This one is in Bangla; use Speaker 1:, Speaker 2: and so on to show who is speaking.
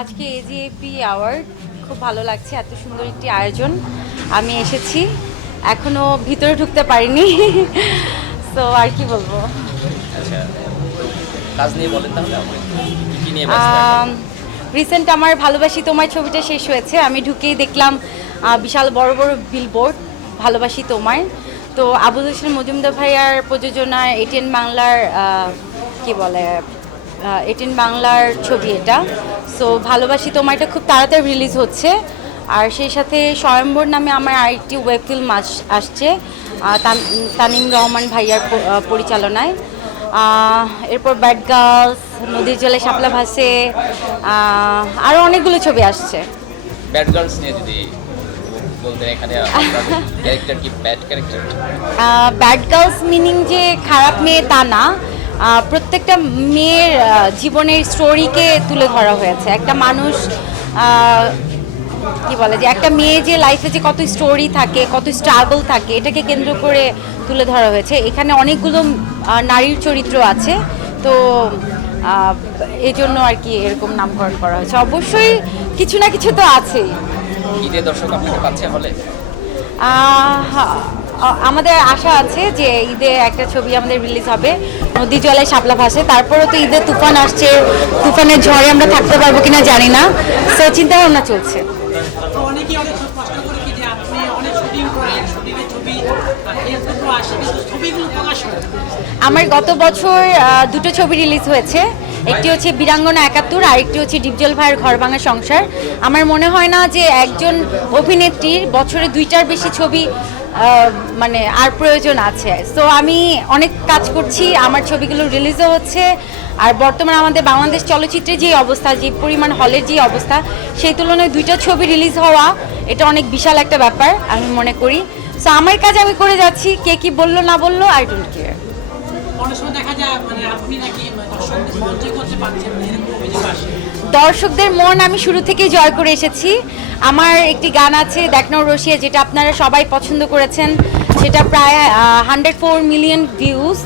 Speaker 1: আজকে এজিএপি অ্যাওয়ার্ড খুব ভালো লাগছে এত সুন্দর একটি আয়োজন। আমি এসেছি এখনও ভিতরে ঢুকতে পারিনি। তো আর কি বলব?
Speaker 2: আচ্ছা কাজ নিয়ে বলেন তাহলে কি কি নিয়ে
Speaker 1: রিসেন্ট আমার ভালোবাসি তোমার ছবিটা শেষ হয়েছে। আমি ঢুকেই দেখলাম বিশাল বড় বড় বিলবোর্ড ভালোবাসি তোমায়। তো আবুল হোসেন মজুমদার ভাইয়ার প্রযোজনার এটিএন বাংলার কি বলে এটিএন বাংলার ছবি এটা। সো ভালোবাসি তোমার এটা খুব তাড়াতাড়ি রিলিজ হচ্ছে। আর সেই সাথে স্বয়ম্বর নামে আমার আরেকটি ওয়েব ফিল্ম আসছে তানিম রহমান ভাইয়ার পরিচালনায়। এরপর ব্যাড গার্লস নদীর জলে শাপলা ভাসে আরও অনেকগুলো ছবি আসছে।
Speaker 2: ব্যাড গার্লস নিয়ে যদি ব্যাড
Speaker 1: গার্লস মিনিং যে খারাপ মেয়ে তা না। প্রত্যেকটা মেয়ের জীবনের স্টোরিকে তুলে ধরা হয়েছে। একটা মানুষ কি বলে যে একটা মেয়ে যে লাইফে যে কত স্টোরি থাকে কত স্ট্রাগল থাকে এটাকে কেন্দ্র করে তুলে ধরা হয়েছে। এখানে অনেকগুলো নারীর চরিত্র আছে। তো এই জন্য আর কি এরকম নামকরণ করা হয়েছে। অবশ্যই কিছু না কিছু তো আছেই।
Speaker 2: ঈদে দর্শক আপনাকে পাচ্ছে হলে?
Speaker 1: আহ, আমাদের আশা আছে যে ঈদে একটা ছবি আমাদের রিলিজ হবে। নদী জলে শাপলা ভাসে। তারপরেও তো ঈদে তুফান আসছে। তুফানের ঝড়ে আমরা থাকতে পারব কিনা জানি না। সো চিন্তা ভাবনা চলছে। আমার গত বছর দুটো ছবি রিলিজ হয়েছে। একটি হচ্ছে বীরাঙ্গনা একাত্তর আর একটি হচ্ছে ডিপজল ভাইয়ের ঘর ভাঙা সংসার। আমার মনে হয় না যে একজন অভিনেত্রীর বছরে দুইটার বেশি ছবি মানে আর প্রয়োজন আছে। সো আমি অনেক কাজ করছি, আমার ছবিগুলো রিলিজও হচ্ছে, আর বর্তমানে আমাদের বাংলাদেশ চলচ্চিত্রের যে অবস্থা, যে পরিমাণ হলের যে অবস্থা, সেই তুলনায় দুইটা ছবি রিলিজ হওয়া, এটা অনেক বিশাল একটা ব্যাপার, আমি মনে করি। সো আমার কাজ আমি করে যাচ্ছি, কে কি বলল না বলল আই ডোন্ট কেয়ার
Speaker 3: দর্শকদের মঞ্চে করতে পারছেন না, এরকম অভিযোগ আসে।
Speaker 1: দর্শকদের মন আমি শুরু থেকে জয় করে এসেছি। আমার একটি গান আছে দেখনো রশিয়া যেটা আপনারা সবাই পছন্দ করেছেন সেটা প্রায় হান্ড্রেড ফোর মিলিয়ন ভিউজ